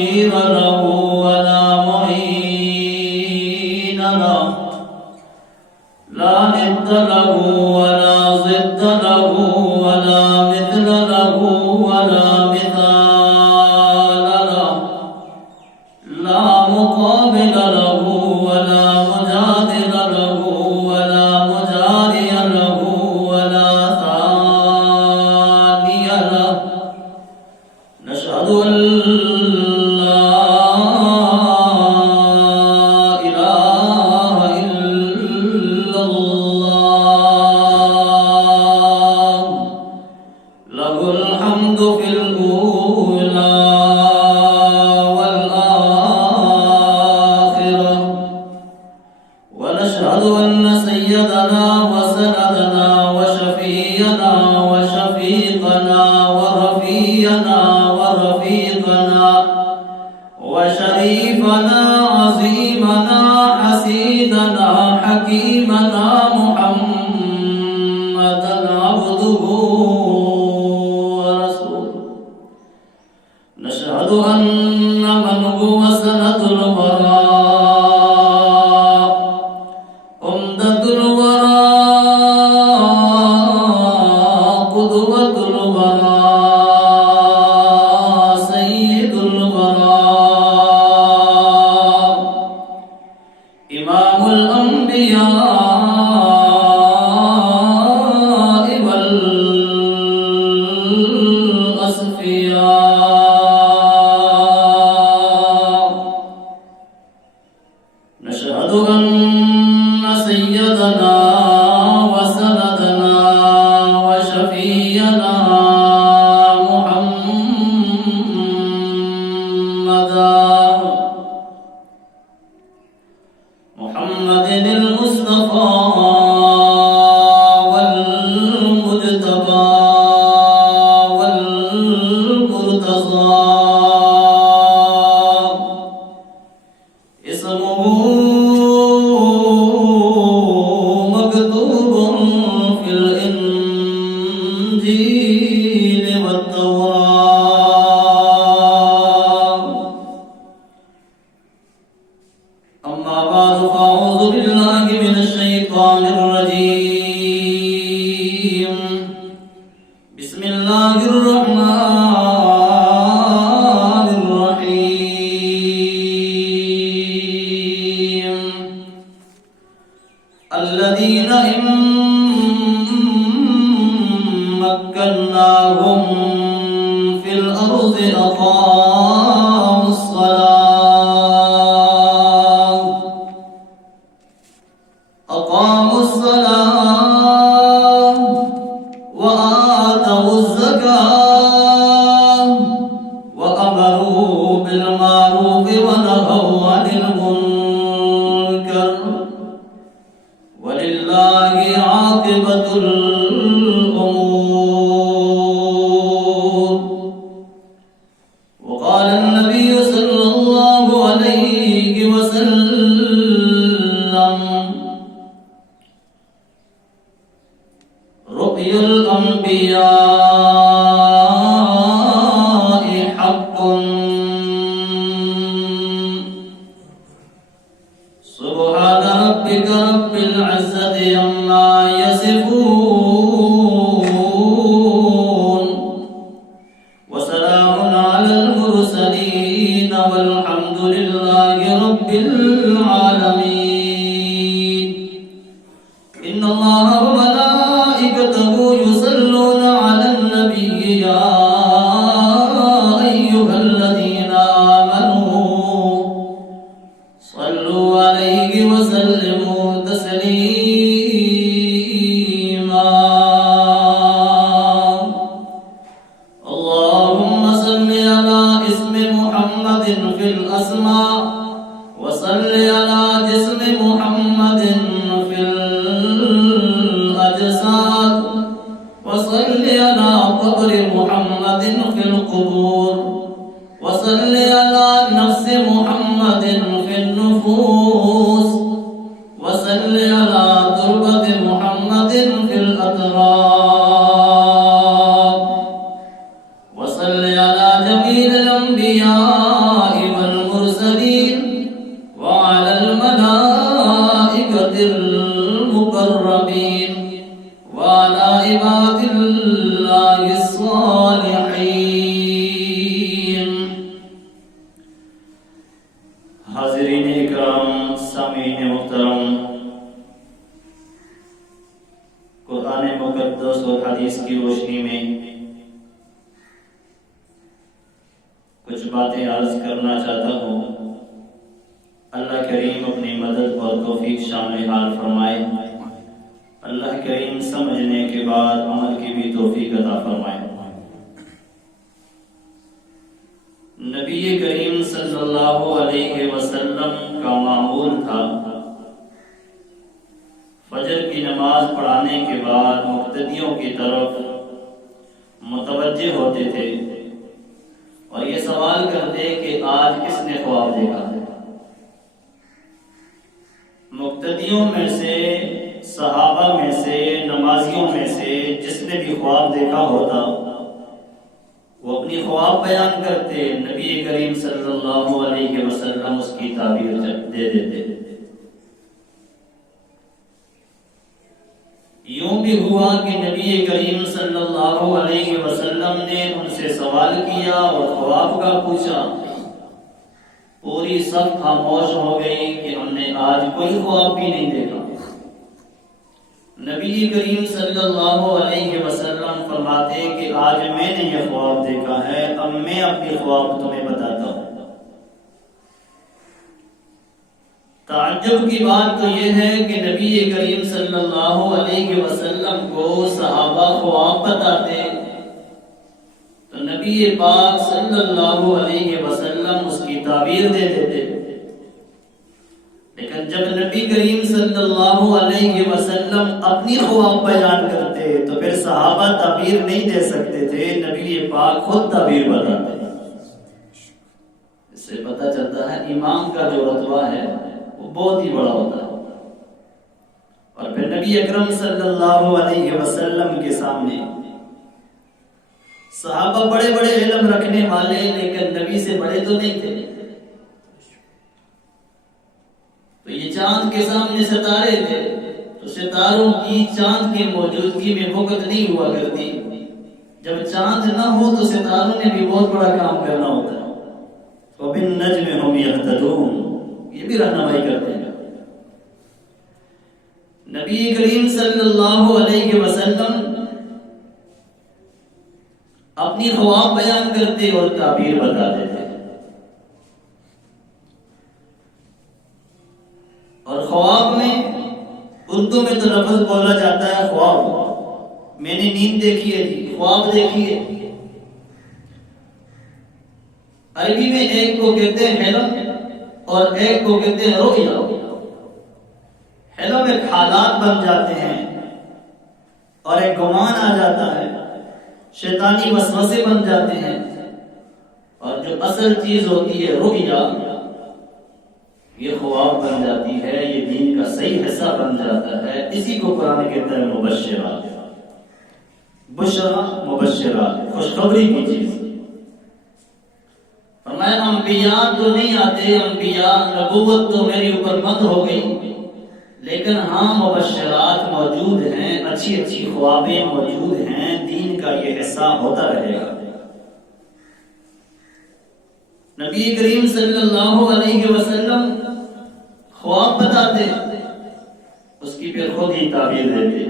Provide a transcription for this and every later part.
نصير له ولا معين له، لا ند له ولا ضد له ولا مثل له ولا مثال له، لا مقابل له ولا مجادل له ولا مجاري له ولا ثاني له. نشهد أن لا إله إلا الله، له الحمد في الأولى والآخرة. ونشهد أن سيدنا وسندنا وشفينا وشفيقنا ورفينا ورفيقنا وشريفنا عظيمنا حسيننا حكيمنا محمدا عبده ورسوله. نشهد أن من هو سند الوراء عمدة الوراء قدوة الوراء سيد الوراء إمام الأنبياء والأصفياء. نشهد أن سيدنا وسندنا وشفينا محمد المصطفى والمجتبى والمرتضى، اسمه مكتوب في الإنجيل والتوراة. أما بعد فأعوذ بالله من الشيطان الرجيم. بسم الله الرحمن الرحيم. الذين إن مكناهم في الأرض أقاموا الصلاة وآتوا الزكاة وأمروا بالمعروف ونهوا عن المنكر، ولله عاقبة الأمور. وقال النبي صلى الله عليه وسلم: رؤيا الأنبياء حق، سبحان ربك رب العزة عما يصفون، وسلام على المرسلين والحمد لله رب العالمين. إن الله وملائكته يصلون على النبي يا أيها الذين آمنوا صلوا عليه وسلموا تسليما. اللهم صل على اسم محمد في الأسماء، وصل على جسم محمد في الأجساد، وصل على قبر محمد في القبور، وصل على نفس محمد في النفوس، وصل على تربة محمد في الأتراب، وصل على جميع الأنبياء کی روشنی میں کچھ باتیں عرض کرنا چاہتا ہوں۔ اللہ کریم اپنی مدد اور توفیق شامل حال فرمائے۔ اللہ کریم سمجھنے کے بعد عمل کی بھی توفیق عطا فرمائے۔ نبی کریم صلی اللہ علیہ وسلم کا معمول تھا فجر کی نماز پڑھانے کے بعد مقتدیوں کی طرف متوجہ ہوتے تھے اور یہ سوال کرتے کہ آج کس نے خواب دیکھا ہے؟ مقتدیوں میں سے، صحابہ میں سے، نمازیوں میں سے جس نے بھی خواب دیکھا ہوتا وہ اپنی خواب بیان کرتے، نبی کریم صلی اللہ علیہ وسلم اس کی تعبیر دے دیتے۔ یوں بھی ہوا کہ نبی کریم صلی اللہ علیہ وسلم نے ان سے سوال کیا اور خواب کا پوچھا۔ پوری صف خاموش ہو گئی کہ ہم نے آج کوئی خواب بھی نہیں دیکھا۔ نبی کریم صلی اللہ علیہ وسلم فرماتے کہ آج میں نے یہ خواب دیکھا ہے، اب میں اپنی خواب تمہیں بتاتا ہوں۔ تعجب کی بات تو یہ ہے کہ نبی کریم صلی اللہ علیہ وسلم کو صحابہ خواب بتاتے تو نبی پاک صلی اللہ علیہ وسلم اس کی تعبیر دے دیتے، لیکن جب نبی کریم صلی اللہ علیہ وسلم اپنی خواب بیان کرتے تو پھر صحابہ تعبیر نہیں دے سکتے تھے، نبی پاک خود تعبیر بتاتے۔ اس سے پتہ چلتا ہے امام کا جو رتبہ ہے وہ بہت ہی بڑا ہوتا ہے۔ اور پھر نبی اکرم صلی اللہ علیہ وسلم کے سامنے صحابہ بڑے بڑے علم رکھنے والے لیکن نبی سے بڑے تو نہیں تھے۔ تو یہ چاند کے سامنے ستارے تھے تو ستاروں کی چاند کی موجودگی میں وقت نہیں ہوا کرتی، جب چاند نہ ہو تو ستاروں نے بھی بہت بڑا کام کرنا ہوتا ہے۔ وَبِالنَّجْمِ هُمْ يَهْتَدُونَ، یہ بھی رہنمائی کرتے ہیں۔ نبی کریم صلی اللہ علیہ وسلم اپنی خواب بیان کرتے اور تعبیر بتاتے تھے، اور خواب میں اردو میں تو لفظ بولا جاتا ہے خواب، میں نے نیند دیکھی ہے جی، خواب دیکھی ہے۔ عربی میں ایک کو کہتے ہیں حلم اور ایک کو کہتے ہیں رؤیا۔ حلم ایک حالات بن جاتے ہیں اور ایک گمان آ جاتا ہے، شیطانی وسوسے بن جاتے ہیں، اور جو اصل چیز ہوتی ہے رؤیا یہ خواب بن جاتی ہے، یہ دین کا صحیح حصہ بن جاتا ہے۔ اسی کو قرآن کہتا ہے مبشرات، بشرا مبشرات، خوشخبری کی چیز۔ فرمایا انبیاء تو نہیں آتے، انبیاء نبوت تو میری اوپر بند ہو گئی، لیکن ہاں مبشرات موجود ہیں، اچھی اچھی خوابیں موجود ہیں، دین کا یہ حصہ ہوتا رہے گا۔ نبی کریم صلی اللہ علیہ وسلم خواب بتاتے، اس کی پھر خود ہی تعبیر دیتے۔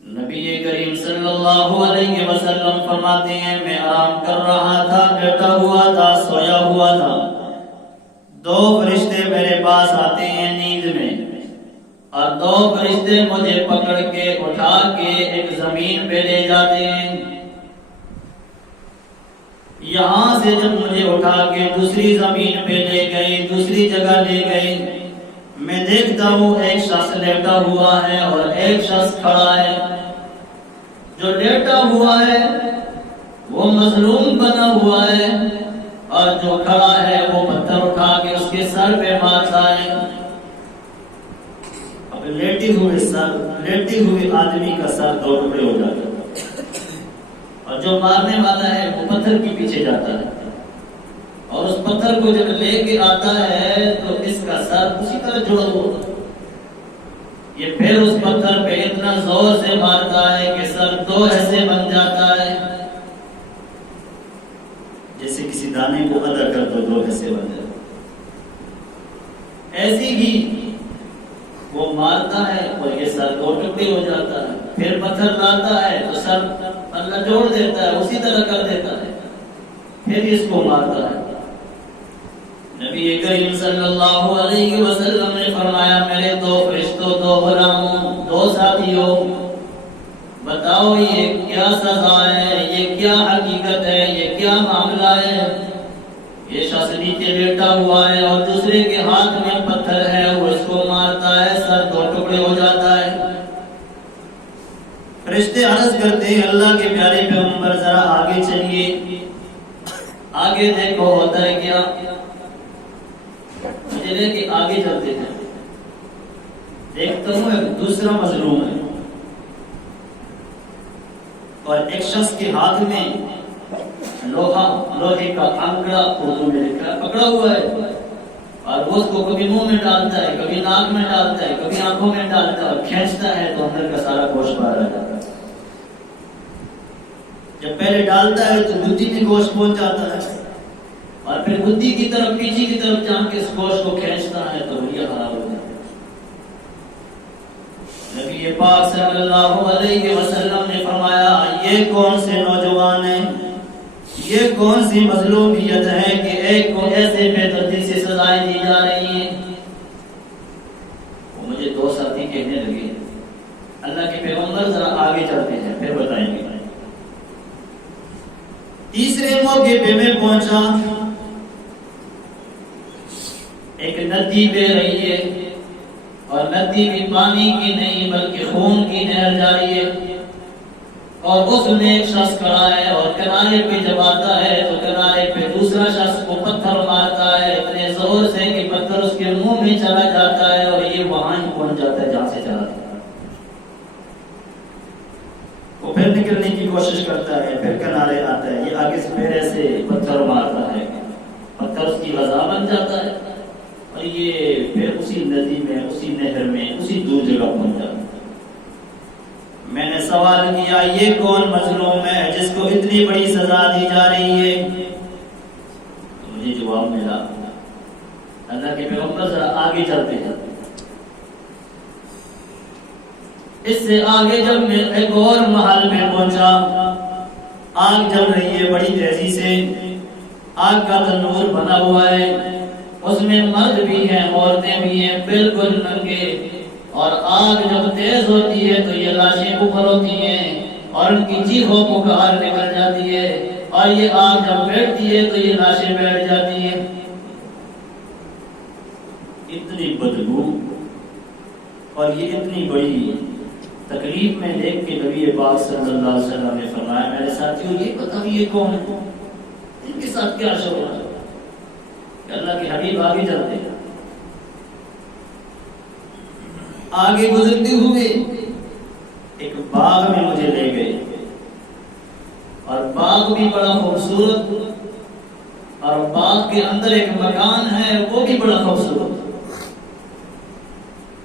نبی کریم صلی اللہ علیہ وسلم فرماتے ہیں میں آرام کر رہا تھا، لیٹا ہوا تھا، سویا ہوا تھا، دو فرشتے میرے پاس آتے ہیں نیند میں، اور دو فرشتے مجھے پکڑ کے اٹھا کے ایک زمین پہ لے جاتے ہیں۔ یہاں سے جب مجھے اٹھا کے دوسری زمین پہ لے گئی، دوسری جگہ لے گئی، میں دیکھتا ہوں ایک شخص لیٹا ہوا ہے اور ایک شخص کھڑا ہے۔ جو لیٹا ہوا ہے وہ مظلوم بنا ہوا ہے، اور جو کھڑا ہے وہ پتھر اٹھا کے اس کے سر پہ مارتا ہے۔ اب لیٹے ہوئے آدمی کا سر دو ٹکڑے ہو جاتا ہے، اور جو مارنے والا ہے وہ پتھر کے پیچھے جاتا ہے، اور اس پتھر کو جب لے کے آتا ہے تو اس کا سر اسی طرح جڑا ہوا، یہ پھر اس پتھر پہ اتنا زور سے مارتا ہے کہ سر دو حصے بن جاتا ہے، جیسے کسی دانے کو ادا کر لوہے سے بن جائے. ایسی ہی وہ مارتا ہے اور یہ سر 2 ٹکڑے ہو جاتا ہے. پھر پتھر لاتا ہے تو سر اللہ جوڑ دیتا ہے، اسی طرح کر دیتا ہے. پھر اس کو مارتا ہے. نبی کریم صلی اللہ علیہ وسلم نے فرمایا میرے 2 فرشتوں، 2 غلاموں، 2 ساتھیوں، بتاؤ یہ کیا سزا ہے، یہ کیا حقیقت ہے، یہ کیا معاملہ ہے؟ یہ شخص نیچے لیٹا ہوا ہے اور دوسرے کے ہاتھ میں پتھر ہے، وہ اس کو مارتا ہے، سر 2 ٹکڑے ہو جاتا ہے. فرشتے عرض کرتے ہیں اللہ کے پیارے پیغمبر ذرا آگے چلیے. آگے دیکھو ہوتا ہے کیا. مجھے لے کے آگے چلتے ہیں. دیکھتا ہوں ایک دوسرا مظلوم ہے اور ایک شخص کے ہاتھ میں لوہے کا انکڑا اردو میں لکھا ہے پکڑا ہوا ہے اور وہ اس کو کبھی منہ میں ڈالتا ہے، کبھی ناک میں ڈالتا ہے، کبھی آنکھوں میں ڈالتا ہے اور کھینچتا ہے تو اندر کا سارا گوشت باہر آ جاتا ہے. جب پہلے ڈالتا ہے تو گدی میں گوشت پہنچ جاتا ہے اور پھر گدی کی طرف پیچھے کی طرف جان کے اس گوشت کو کھینچتا ہے تو یہ خراب ہو جاتا ہے. نبی پاک صلی اللہ علیہ وسلم نے فرمایا یہ کون سے نوجوان ہیں، یہ کون سی مظلومیت ہے کہ ایک کو ایسے بے دردی سے سزائیں دی جا رہی ہیں. وہ مجھے 2 ساتھی کہنے لگے اللہ کے پیغمبر ذرا آگے چلتے ہیں پھر بتائیں گے. تیسرے موقع پہ میں پہنچا. ایک ندی بہ رہی ہے اور ندی بھی پانی کی نہیں بلکہ خون کی نہر جاری ہے اور اس میں ایک شخص کھڑا ہے اور کنارے پہ جب آتا ہے تو کنارے پہ دوسرا شخص کو پتھر مارتا ہے اتنے زور سے کہ پتھر اس کے منہ میں چلا جاتا ہے اور یہ وہاں ہی پہنچ جاتا ہے جہاں سے چلا تھا. وہ پھر نکلنے کی کوشش کرتا ہے، پھر کنارے آتا ہے، یہ آگے سے پیرے سے پتھر مارتا ہے، پتھر اس کی غذا بن جاتا ہے اور یہ پھر اسی ندی میں، اسی نہر میں، اسی دور جگہ پہنچ جاتا ہے. میں نے سوال کیا یہ کون مظلوم ہے جس کو اتنی بڑی سزا دی جا رہی ہے؟ تو مجھے جواب ملا اللہ کے پیغمبر ذرا آگے چلتے ہیں. اس سے آگے جب میں ایک اور محل میں پہنچا، آگ جل رہی ہے بڑی تیزی سے. آگ کا تنور بنا ہوا ہے، اس میں مرد بھی ہیں، عورتیں بھی ہیں، بالکل ننگے. اور آگ جب تیز ہوتی ہے تو یہ لاشیں اوپر ہوتی ہیں اور ان کی چیخوں پکار نکل جاتی ہے اور یہ آگ جب بیٹھتی ہے تو یہ لاشیں بیٹھ جاتی ہیں. اتنی بدبو اور یہ اتنی بڑی تکلیف میں دیکھ کے نبی پاک صلی اللہ علیہ وسلم نے فرمایا میرے ساتھیوں یہ بتاؤ یہ کون ہے، ان کے ساتھ کیا شغل ہے؟ کہ اللہ کے حبیب آگے چلتے ہیں. آگے گزرتے ہوئے ایک باغ میں مجھے لے گئے اور باغ بھی بڑا خوبصورت اور باغ کے اندر ایک مکان ہے وہ بھی بڑا خوبصورت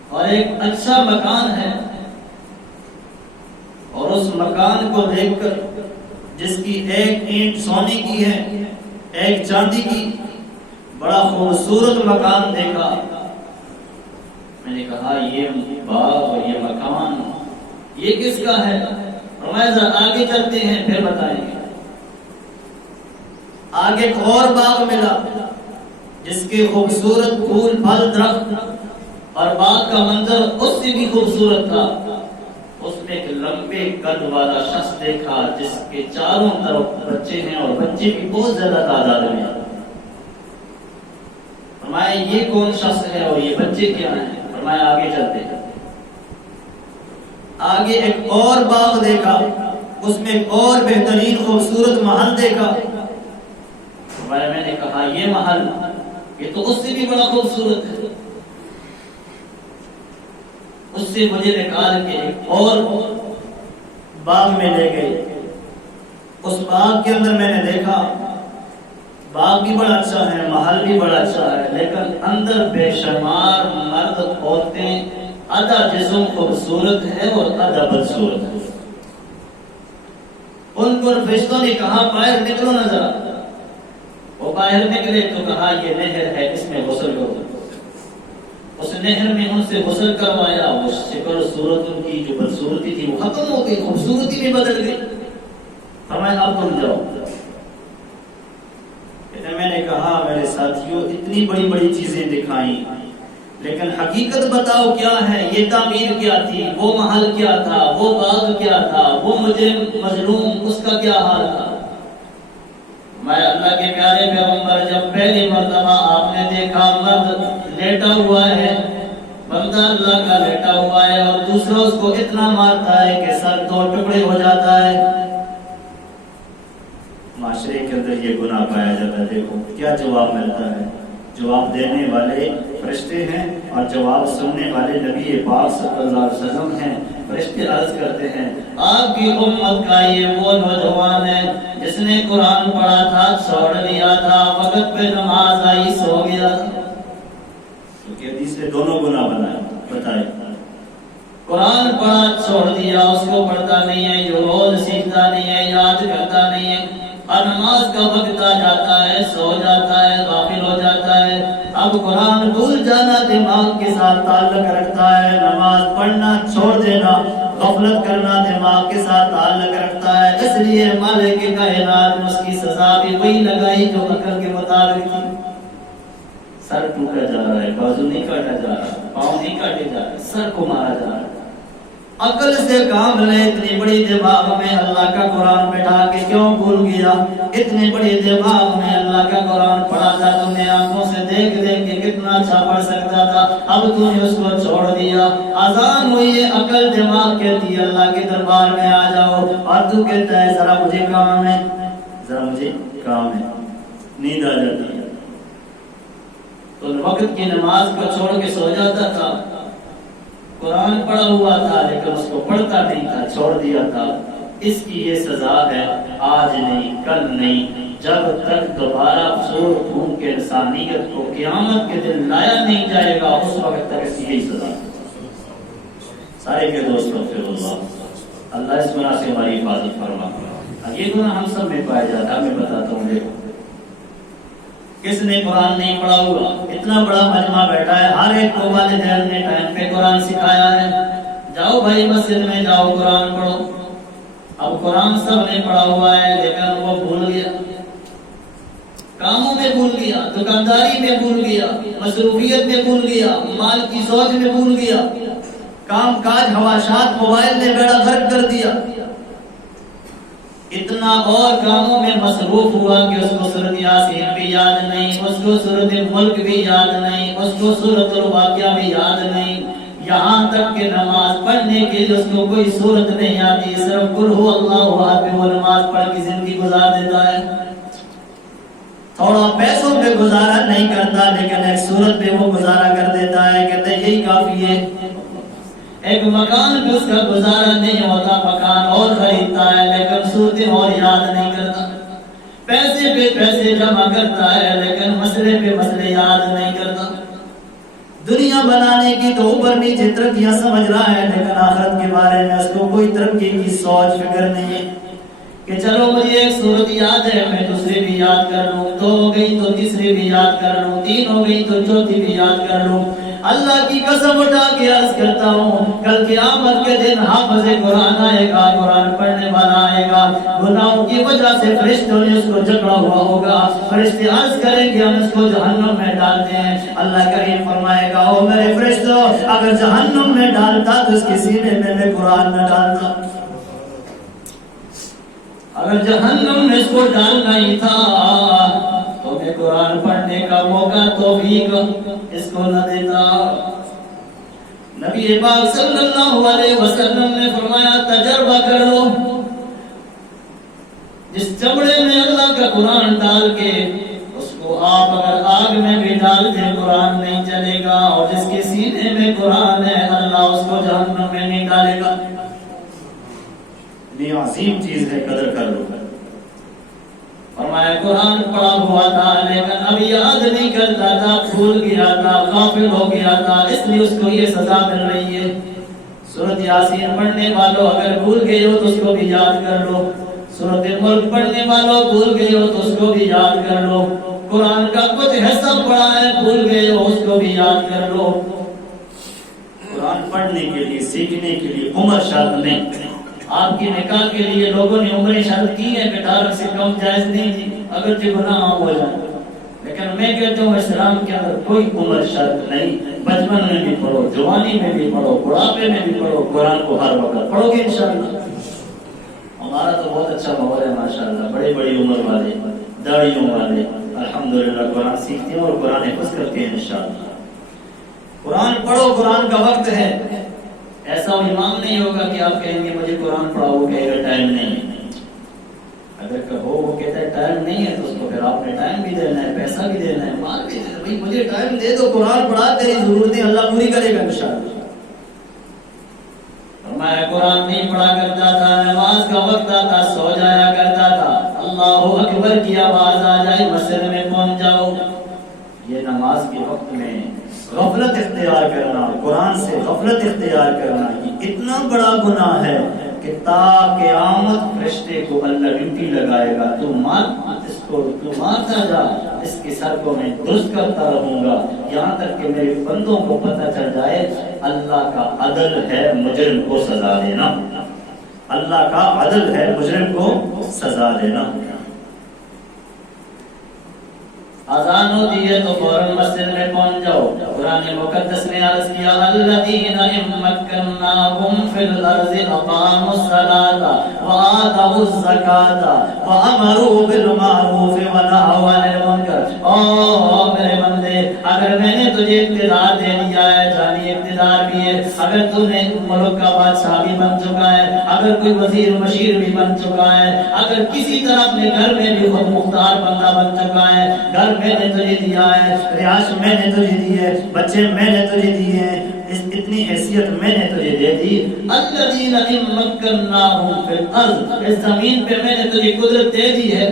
اور ایک اچھا مکان ہے. اور اس مکان کو دیکھ کر جس کی ایک اینٹ سونے کی ہے ایک چاندی کی، بڑا خوبصورت مکان دیکھا. میں نے کہا یہ باغ اور یہ مکان یہ کس کا ہے؟ فرمایا ذرا آگے چلتے ہیں پھر بتائیں گے. آگے ایک اور باغ ملا جس کے خوبصورت پھول پھل درخت اور باغ کا منظر اس سے بھی خوبصورت تھا. اس میں ایک لمبے قد والا شخص دیکھا جس کے چاروں طرف بچے ہیں اور بچے بھی بہت زیادہ تعداد میں. فرمایا یہ کون شخص ہے اور یہ بچے کیا ہیں؟ فرمایا آگے چلتے ہیں. آگے ایک اور باغ دیکھا، اس میں ایک اور بہترین خوبصورت محل دیکھا. فرمایا میں نے کہا یہ محل یہ تو اس سے بھی بڑا خوبصورت ہے. اس سے مجھے نکال کے ایک اور باغ میں لے گئے. اس باغ کے اندر میں نے دیکھا باغ بھی بڑا اچھا ہے، محل بھی بڑا اچھا ہے، لیکن اندر بے شمار مرد عورتیں، آدھا جسم خوبصورت ہے اور آدھا بدصورت ہے. ان کو فرشتوں نے کہا باہر نکلو نہ ذرا. وہ وہ باہر نکلے تو کہا یہ نہر ہے، اس میں غسل کرو۔ اس نہر میں ان سے غسل کروایا، وہ شکل صورت ان کی جو بدصورتی تھی وہ ختم ہو گئی، خوبصورتی بھی بدل گئی۔ فرمایا اب تم جاؤ۔ میں نے کہا میرے ساتھیوں اتنی بڑی بڑی چیزیں دکھائیں، لیکن حقیقت بتاؤ کیا ہے؟ یہ تعمیر کیا تھی، وہ محل کیا تھا، وہ باغ کیا تھا، وہ مجرم مظلوم اس کا کیا حال تھا؟ میں اللہ کے پیارے پیغمبر جب پہلی مرتبہ آپ نے دیکھا مرد لیٹا ہوا ہے، بندہ اللہ کا لیٹا ہوا ہے اور دوسرا اس کو اتنا مارتا ہے کہ سر دو ٹکڑے ہو جاتا ہے، معاشرے کے اندر یہ گناہ پایا جاتا ہے۔ دیکھو کیا جواب ملتا ہے، جواب دینے والے فرشتے ہیں اور جواب سننے والے نبی پاک صلی اللہ علیہ وسلم ہیں۔ فرشتے عرض کرتے ہیں آپ کی امت کا یہ وہ نوجوان ہے جس نے قرآن پڑھا تھا، چھوڑ دیا تھا، وقت پہ نماز آئی سو گیا تھا۔ کیونکہ حدیث میں دونوں گناہ بتائے، قرآن پڑھا چھوڑ دیا، اس کو پڑھتا نہیں ہے، جو روز سیکھتا نہیں ہے، یاد کرتا نہیں ہے، اور نماز کا وقت آ جاتا ہے سو جاتا ہے، غافل ہو جاتا ہے۔ اب قرآن بھول جانا دماغ کے ساتھ تعلق رکھتا ہے، نماز پڑھنا چھوڑ دینا، غفلت کرنا دماغ کے ساتھ تعلق رکھتا ہے۔ اس لیے مالک کائنات نے اس کی سزا بھی وہی لگائی جو عقل کے مطابق تھی۔ سر ٹوٹا جا رہا ہے، بازو نہیں کاٹا جا رہا، پاؤں نہیں کاٹے جا رہے، سر کو مارا جا رہا ہے۔ عقل سے کام لے، اتنی بڑی دماغ میں اللہ کا قرآن بٹھا کے کیوں بھول گیا؟ اتنی بڑی دماغ میں اللہ کا قرآن پڑھا تھا، تم نے آنکھوں سے دیکھ دیکھ کے کتنا اچھا پڑھ سکتا تھا، اب تو نے اس کو چھوڑ دیا۔ اذان ہوئی ہے، عقل دماغ کہتی ہے اللہ کے دربار میں آ جاؤ، اور تو کہتا ہے ذرا مجھے کام ہے، ذرا مجھے کام ہے، نیند آ جاتی ہے۔ تو وقت کی نماز کو چھوڑ کے سو جاتا تھا، قرآن پڑھا ہوا تھا لیکن اس کو پڑھتا نہیں تھا، چھوڑ دیا تھا۔ اس کی یہ سزا ہے، آج نہیں کل نہیں، جب تک دوبارہ سور خون کے انسانیت کو قیامت کے دن لایا نہیں جائے گا اس وقت تک اس کی یہی سزا۔ سارے کے دوستوں پھر اللہ اس گناہ سے ہماری حفاظت فرما۔ یہ گناہ ہم سب میں پایا جاتا ہے، میں بتاتا ہوں۔ دیکھو کس نے قرآن نہیں پڑھا ہوا؟ اتنا بڑا مجمع بیٹھا ہے، ہر ایک کو والدین نے ٹائم پہ قرآن سکھایا ہے، جاؤ بھائی مسجد میں جاؤ قرآن پڑھو۔ اب قرآن سب نے پڑھا ہوا ہے لیکن وہ بھول گیا، کاموں میں بھول گیا، دکانداری میں بھول گیا، مصروفیت میں بھول گیا، مال کی سوچ میں بھول گیا، کام کاج حواشات موبائل نے بیڑا غرق کر دیا، اتنا اور کاموں میں مصروف ہوا کہ اس کو سورۃ یاسین بھی یاد نہیں، اس کو سورۃ ملک بھی یاد نہیں، اس کو سورۃ الواقعہ بھی یاد نہیں، یہاں تک کہ نماز پڑھنے کے لیے اس کو کوئی سورت نہیں آتی، صرف قل هو اللہ احد پہ وہ نماز پڑھ کے زندگی گزار دیتا ہے۔ تھوڑا پیسوں پہ گزارا نہیں کرتا لیکن ایک سورت پہ وہ گزارا کر دیتا ہے، کہتے ہیں یہی کافی ہے۔ ایک مکان پہ اس کا گزارا نہیں ہوتا، مکان اور خریدتا ہے لیکن صورتیں اور یاد نہیں کرتا، پیسے پہ پیسے جمع کرتا ہے لیکن مسئلے پہ مسئلے یاد نہیں کرتا۔ دنیا بنانے کی تو اوپر نیچے ترقیاں سمجھ رہا ہے لیکن آخرت کے بارے میں اس کو کوئی ترقی کی سوچ فکر نہیں ہے کہ چلو مجھے ایک صورت یاد ہے میں دوسری بھی یاد کر لوں، دو ہو گئی تو تیسری بھی یاد کر لوں، تین ہو گئی تو چوتھی بھی یاد کر لوں۔ اللہ کی قسم اٹھا کے عرض کرتا ہوں کل قیامت کے دن حافظ قرآن آئے گا، قرآن پڑھنے والا آئے گا، گناہوں کی وجہ سے فرشتوں نے اس کو جکڑا ہوا ہوگا، فرشتے عرض کریں گے ہم اس کو جہنم میں ڈالتے ہیں۔ اللہ کریم فرمائے گا او میرے فرشتوں اگر جہنم میں ڈالتا تو اس کے سینے میں قرآن نہ ڈالتا، اگر جہنم میں اس کو ڈالنا ہی تھا تو میں قرآن پڑھنے کا موقع توفیق اس کو نہ دیتا۔ نبی پاک صلی اللہ علیہ وسلم نے فرمایا تجربہ کر لو، جس چمڑے میں اللہ کا قرآن ڈال کے اس کو آپ اگر آگ میں بھی ڈال دیں قرآن نہیں چلے گا، اور جس کے سینے میں قرآن ہے اللہ اس کو جہنم میں نہیں ڈالے گا۔ یہ عظیم چیز ہے، قدر کر لو۔ فرمایا قرآن پڑھا ہوا تھا لیکن اب یاد نہیں کرتا تھا، بھول گیا تھا، غافل ہو گیا تھا، اس لیے اس کو یہ سزا مل رہی ہے۔ سورۃ یاسین پڑھنے والوں اگر بھول گئے ہو تو اس کو بھی یاد کر لو، سورۃ ملک پڑھنے والوں بھول گئے ہو تو اس کو بھی یاد کر لو، قرآن کا کچھ حصہ پڑھا ہے بھول گئے ہو اس کو بھی یاد کر لو. قرآن پڑھنے کے لیے سیکھنے کے لیے عمر شرط نہیں. آپ کی نکاح کے لیے لوگوں نے عمریں شرط کی ہے کہ 18 سے کم جائز نہیں جی اگرچہ گناہ عام ہو جائے. لیکن میں کہتا ہوں اسلام کے اندر کوئی عمر شرط نہیں. بچپن میں بھی پڑھو, جوانی میں بھی پڑھو, بڑھاپے میں بھی پڑھو, قرآن کو ہر وقت پڑھو گے انشاءاللہ. ہمارا تو بہت اچھا ماحول ہے ماشاءاللہ, بڑی بڑی عمر والے, داڑھیوں والے الحمدللہ قرآن سیکھتے ہیں اور قرآن حفظ کرتے ہیں انشاءاللہ. قرآن پڑھو, قرآن کا وقت ہے. ایسا امام نہیں ہوگا کہ آپ کہیں گے مجھے قرآن پڑھاؤ, وہ کہے گا ٹائم نہیں ہے. اگر کہو وہ کہتا ہے ٹائم نہیں ہے تو اس کو پھر آپ نے ٹائم بھی دینا ہے, پیسہ بھی دینا ہے, مال بھی دینا ہے. بھائی مجھے ٹائم دے دو, قرآن پڑھا, تیری ضرورتیں اللہ پوری کرے گا انشاءاللہ. میں قرآن نہیں پڑھا کرتا تھا, نماز کا وقت آتا سو جایا کرتا تھا. اللہ اکبر کی آواز آ جائے مسجد میں پہنچ جاؤ. یہ نماز کے وقت میں غفلت اختیار کرنا, قرآن سے غفلت اختیار کرنا, یہ اتنا بڑا گناہ ہے کہ تا قیامت فرشتے کو اللہ ڈیوٹی لگائے گا, تو مارتا جا, اس کے سر کو میں درست کرتا رہوں گا یہاں تک کہ میرے بندوں کو پتہ چل جائے اللہ کا عدل ہے مجرم کو سزا دینا. اللہ کا عدل ہے مجرم کو سزا دینا. اذان ہوتی ہے تو فوراً مسجد میں پہنچ جاؤ. قرآن مقدس نے عرض کیا الذین مکناہم فی الارض اقاموا الصلاۃ وآتوا الزکاۃ وامروا بالمعروف ونہوا عن المنکر. او میرے بندے, اگر میں نے تجھے اقتدار دے دیا ہے, جانی اقتدار بھی ہے, اگر تو نے ملک کا بادشاہ بھی بن چکا ہے, اگر کوئی وزیر مشیر بھی بن چکا ہے, اگر کسی طرح اپنے گھر میں بھی خود مختار بندہ بن چکا ہے, گھر میں نے تجھے دیا ہے, رہائش میں نے تجھے دی ہے, بچے میں نے تجھے دیے ہیں, اتنی حیثیت میں نے تجھے دے دی. الذین مکناہم فی الارض, اس زمین پہ میں نے تجھے قدرت دے دی ہے,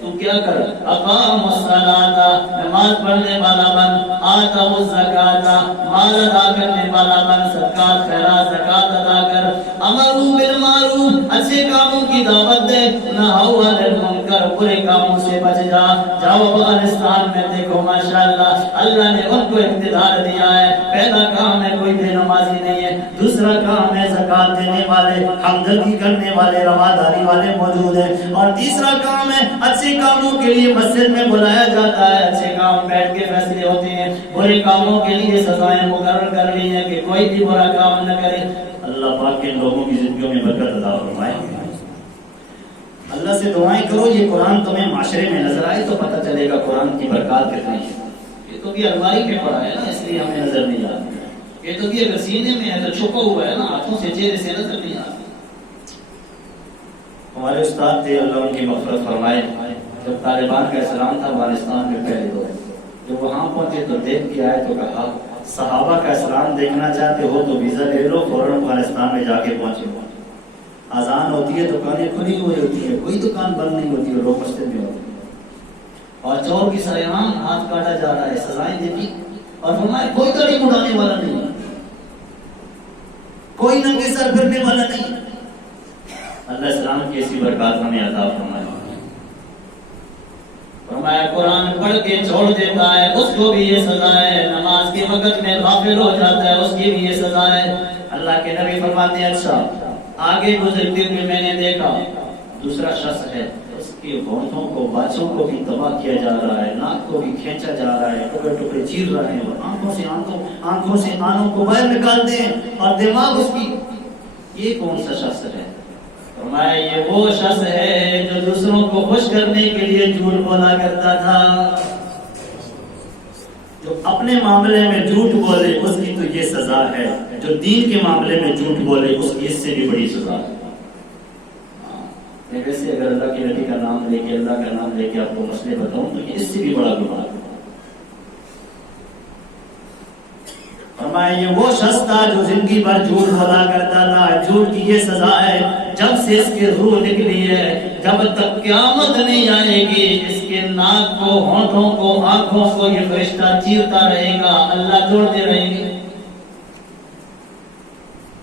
تو کیا کر, اقاموا الصلاۃ, نماز پڑھنے والا بن, آتوا الزکاۃ, مال ادا کرنے والا بن, صدقات خیرات زکات ادا کر, امروا بالمعروف, اچھے کاموں کی دعوت دے, نہوا عن المنکر, برے کاموں سے بچ جا. جاؤ افغانستان میں دیکھو ماشاءاللہ اللہ نے ان کو اقتدار دیا ہے. پہلا کام ہے کوئی بے نمازی نہیں ہے, دوسرا کام ہے زکات دینے والے, ہمدردی کرنے والے, رواداری والے موجود ہیں, اور تیسرا کام ہے اچھے کاموں کے لیے مسجد میں بلایا جاتا ہے, اچھے کام بیٹھ کے فیصلے ہوتے ہیں, برے کاموں کے لیے سزائیں مقرر کر لی ہیں کہ کوئی بھی برا کام نہ کرے. اللہ پاک کے لوگوں کی زندگیوں میں برکت عطا فرمائے. اللہ سے دعائیں کرو یہ قرآن تمہیں معاشرے میں نظر آئے تو پتہ چلے گا قرآن کی برکات کتنی ہے. یہ تو بھی الماری میں پڑا ہے نا, اس لیے ہمیں نظر نہیں آتا. یہ تو بھی اگر سینے میں ہے تو چھپا ہوا ہے نا, ہاتھوں سے چہرے سے نظر نہیں آتا. ہمارے استاد تھے اللہ ان کی مغفرت فرمائے, جب طالبان کا اسلام تھا افغانستان میں پہلے دور, جب وہاں پہنچے تو دیکھ کے آئے تو کہا صحابہ کا اسلام دیکھنا چاہتے ہو تو ویزا لے لو, فوراً افغانستان میں جا کے پہنچے. اذان ہوتی ہے دکانیں کھلی ہوئی ہوتی ہے, کوئی دکان بند نہیں ہوتی ہے, لوگ مسجد میں ہوتے ہیں, اور چور کی سرعام ہاتھ کاٹا جا رہا ہے, سزائیں دیتی, اور فرمایا کوئی داڑھی مڑانے والا نہیں, کوئی ننگے سر پھرنے والا نہیں. اللہ اسلام کی ایسی برکات ہمیں عطا فرمائے. فرمایا قرآن پڑھ کے چھوڑ دیتا ہے اس کو بھی یہ سزا ہے, نماز کے وقت میں غافل ہو جاتا ہے اس کی بھی یہ سزا ہے. اللہ کے نبی فرماتے ہیں اچھا آگے گزرتے ہوئے میں نے دیکھا دوسرا شخص ہے, اس کے ہونٹوں کو باچوں کو بھی تباہ کیا جا رہا ہے, ناک کو بھی کھینچا جا رہا ہے, ٹکڑے ٹکڑے چیر رہے ہیں, اور آنکھوں سے آنوں کو باہر نکالتے ہیں, اور دماغ اس کی. یہ کون سا شخص ہے؟ فرمایا یہ وہ شخص ہے جو دوسروں کو خوش کرنے کے لیے جھوٹ بولا کرتا تھا. جو اپنے معاملے میں جھوٹ بولے اس کی تو یہ سزا ہے, جو دین کے معاملے میں جھوٹ بولے اس کی اس سے بھی بڑی سزا ہے. ویسے اگر اللہ کے نبی کا نام لے کے, اللہ کا نام لے کے آپ کو مسئلے بتاؤں تو یہ اس سے بھی بڑا گناہ ہے. فرمایا یہ وہ شخص تھا جو زندگی بھر جھوٹ بولا کرتا تھا, جھوٹ کی یہ سزا ہے جب سے اس کی روح نکلی ہے جب تک قیامت نہیں آئے گی اس کے ناک کو, ہونٹوں کو, آنکھوں کو یہ فرشتہ چیرتا رہے گا, اللہ جوڑتے رہیں گے.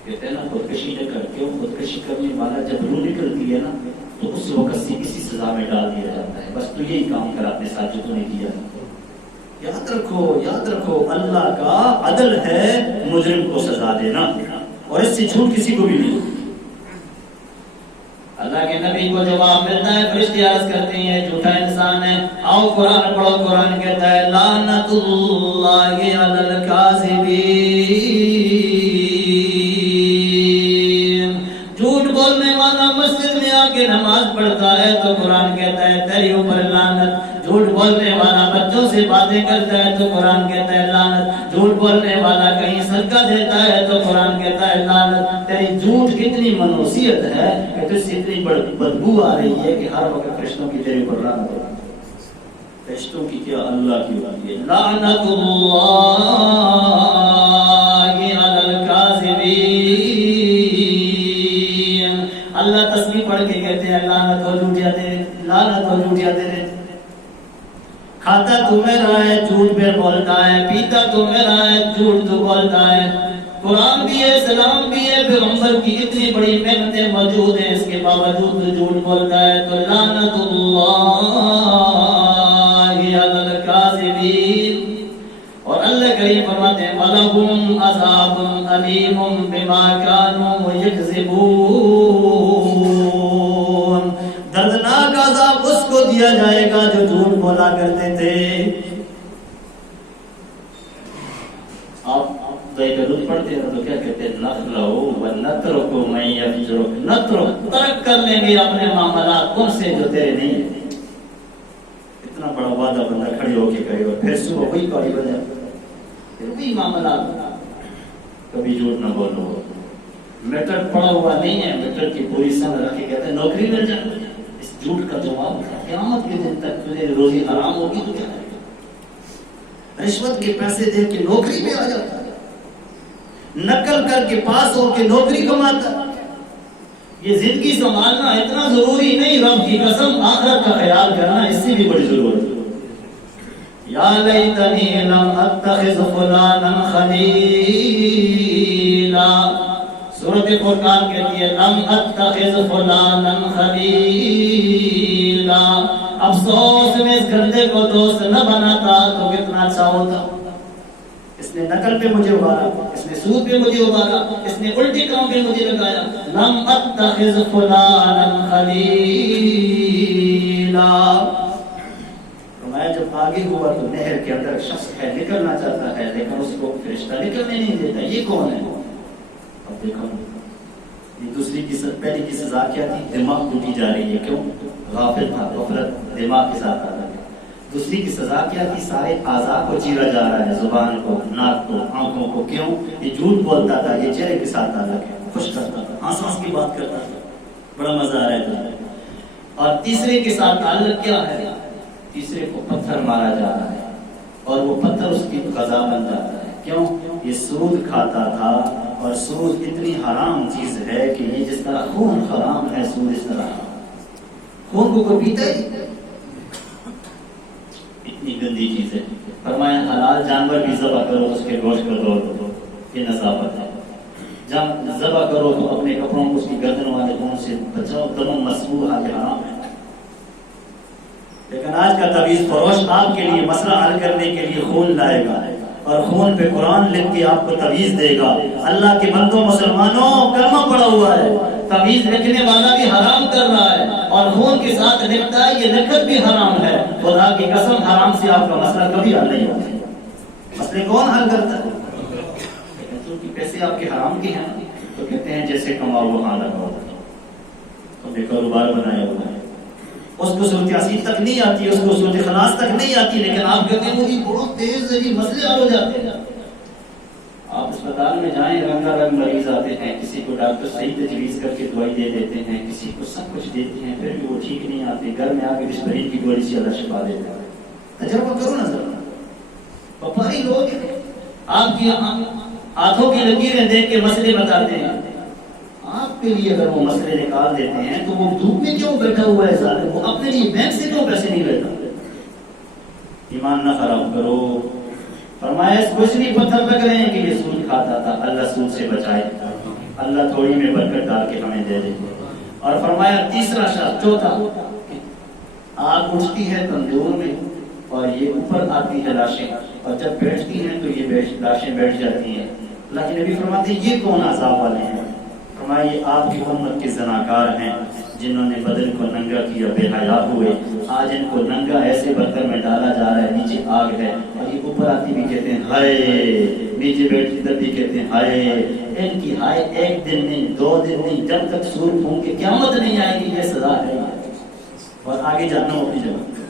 کہتے ہیں نا خودکشی نہ کر, کیوں خودکشی کرنے والا جب روح نکلتی ہے نا تو اس وقت سے اسی سزا میں ڈال دیا جاتا ہے. بس تو یہی کام کر اپنے ساتھ جو تو نے کیا. یاد رکھو اللہ کا عدل ہے مجرم کو سزا دینا, اور اس سے جھوٹ کسی کو بھی نہیں. اللہ کے نبی کو جواب ملتا ہے, فرشتے عرض کرتے ہیں جھوٹا انسان ہے. آؤ قرآن پڑھو. قرآن کہتا ہے لعنت اللہ علی الکاذبین. جھوٹ بولنے والا مسجد میں آ کے نماز پڑھتا ہے تو قرآن کہتا ہے تیرے اوپر لعنت. جھوٹ بولنے والا بچوں سے باتیں کرتا ہے تو قرآن کہتا ہے لعنت. جھوٹ بولنے والا کہیں صدقہ دیتا ہے تو قرآن کہتا ہے لعنت. تیری جھوٹ کتنی منوسیت ہے کہ تجھ سے اتنی بدبو آ رہی ہے کہ ہر وقت فرشتوں کی تیرے اوپر لعنت ہو. فرشتوں کی کیا, اللہ کی ہوتی ہے. لعنت اللہ علی الکاذبین. اللہ تسبیح پڑھ کے کہتے ہیں لعنت ہو جھوٹیا تیرے, لعنت ہو جھوٹیا تیرے. کھاتا تو میرا ہے, جھوٹ پہ بولتا ہے. پیتا تو میرا ہے, جھوٹ تو بولتا ہے. قرآن بھی ہے, سلام بھی ہے, پیغمبر کی اتنی بڑی محنتیں موجود ہیں, اس کے باوجود تو جھوٹ بولتا ہے. تو لعنت اللہ علی الکاذبین. اور اللہ کریم فرماتے ہیں وَلَهُمْ عَذَابٌ أَلِيمٌ بِمَا كَانُوا يَكْذِبُونَ. دردناک عذاب اس کو دیا جائے گا جو جھوٹ بولا کرتے تھے. آپ درود پڑھتے ہیں تو کیا کہتے ہیں نَخْلَعُ وَنَتْرُكُ مَن يَفْجُرُكَ. نترک, ترک کر لیں گے اپنے معاملات ان سے جو تیرے نہیں ہیں. اتنا بڑا وعدہ بندہ کھڑے ہو کے کرے اور پھر صبح وہی کوئی وجہ پھر وہی معاملات. کبھی جھوٹ نہ بولو. میٹر پڑا ہوا نہیں ہے, میٹر کی پوری سند رکھ کے کہتے ہیں نوکری مل جائے. اس جھوٹ کا جواب قیامت کے دن تک تجھے روزی حرام ہوگی تو کیا کرے گا. رشوت کے پیسے دے کے نوکری میں آ جاتا ہے, نقل کر کے پاس ہو کے نوکری کماتا ہے. یہ زندگی سنبھالنا اتنا ضروری نہیں, رب کی قسم آخرت کا خیال کرنا اس سے بھی بڑی ضرورت ہے. یا لیتنی لم اتخذ فلانا خلیلا. سورۃ فرقان کہتی ہے لم اتخذ فلانا خلیلا. افسوس میں اس گندے کو دوست نہ بناتا تو کتنا اچھا ہوتا. اس نے نقل پہ مجھے ابھارا, اس نے سود پہ مجھے ابھارا, اس نے الٹی کام پہ مجھے لگایا. لم اتخذ فلانا خلیلا. فرمایا جب آگے ہوا تو نہر کے اندر شخص ہے نکلنا چاہتا ہے لیکن اس کو فرشتہ نکلنے نہیں دیتا. یہ کون ہے؟ اب دیکھو یہ دوسری کی پہلی کی سزا کیا تھی؟ دماغ ٹوٹی جا رہی ہے. کیوں؟ غافل تھا, غفلت دماغ کے ساتھ آ رہا ہے. دوسری کی سزا کیا تھی؟ سارے اعضاء کو چیرا جا رہا ہے, زبان کو, ناک کو, آنکھوں کو. کیوں؟ یہ جھوٹ بولتا تھا, یہ چہرے کے ساتھ تعلق ہے, خوش کرتا تھا, ہنس ہنس کی بات کرتا تھا, بڑا مزہ آ رہا تھا. اور تیسرے کے ساتھ تعلق کیا ہے؟ تیسرے کو پتھر مارا جا رہا ہے اور وہ پتھر اس کی غذا بن جاتا ہے. کیوں؟ یہ سود کھاتا تھا, اور سود اتنی حرام چیز ہے کہ یہ جس طرح خون حرام ہے, سود اس طرح خون کو کوئی پیتا ہی, اتنی گندی چیز ہے. فرمایا حلال جانور بھی ذبح کرو, اس کے گوشت کو دو, یہ نظافت ہے. جب ذبح کرو تو اپنے کپڑوں کو اس کی گردن والے خون سے بچاؤ. دم مسفوح آج حرام ہے. لیکن آج کا تعویذ فروش آپ کے لیے مسئلہ حل کرنے کے لیے خون لائے گا اور خون پہ قرآن لکھ کے آپ کو تعویذ دے گا. اللہ کے بندوں مسلمانوں, کلمہ پڑا ہوا ہے, تعویذ لکھنے والا بھی حرام کر رہا ہے اور خون کے ساتھ لکھتا ہے, یہ لکھت بھی حرام ہے. خدا کی قسم حرام سے آپ کا مسئلہ کبھی حل نہیں ہوتا. مسئلے کون حل کرتا ہے؟ لیکن چونکہ پیسے آپ کے حرام کے ہیں تو کہتے ہیں جیسے کماؤ وہاں لگاؤ. تو بے کاروبار بنایا ہوا ہے, اس کو صورت یاسین تک نہیں آتی, اس کو صورت خلاص تک نہیں آتی, لیکن آپ کہتے ہیں مجھے بہت تیز ہے, مسئلے حل ہو جاتے ہیں. آپ اسپتال میں جائیں, رنگا رنگ مریض آتے ہیں, کسی کو ڈاکٹر صحیح تجویز کر کے دوائی دے دیتے ہیں, کسی کو سب کچھ دیتے ہیں, پھر بھی وہ ٹھیک نہیں آتے. گھر میں آ کے اس مریض کی گولی سے اللہ شفا دیتا ہے. تجربہ کرو نا ذرا. وپاری لوگ آپ کی ہاتھوں کی لکیریں دیکھ کے مسئلے بتاتے ہیں. آپ کے لیے اگر وہ مسئلے نکال دیتے ہیں تو وہ دھوپ میں کیوں بیٹھا ہوا ہے ظالم؟ وہ اپنے لیے بینک سے کیوں پیسے نہیں لیتا؟ ایمان نہ خراب کرو. فرمایا اس کچھ نہیں پتھر لگ رہے ہیں کہ یہ سود کھاتا تھا, اللہ سود سے بچائے. اللہ تھوڑی میں برکت ڈال کے ہمیں دے دے. اور فرمایا تیسرا شخص چوتھا، آگ اٹھتی ہے تندور میں اور یہ اوپر آتی ہے لاشیں، اور جب بیٹھتی ہیں تو یہ لاشیں بیٹھ جاتی ہیں۔ اللہ کے نبی فرماتے ہیں یہ کون عذاب والے ہیں؟ فرمایا یہ آپ کی امت کے زناکار ہیں جنہوں نے بدن کو ننگا کیا، بے حیا ہوئے، آج ان کو ننگا ایسے برتن میں ڈالا جا رہا ہے، نیچے آگ ہے اور یہ اوپر آتی بھی کہتے ہیں ہائے، نیچے بیٹھتی تب بھی کہتے ہیں ہائے۔ ان کی ہائے ایک دن نہیں، 2 دن نہیں، جب تک سور پھونک کے قیامت نہیں آئے گی یہ سزا ہے، اور آگے جہنم اپنی جگہ۔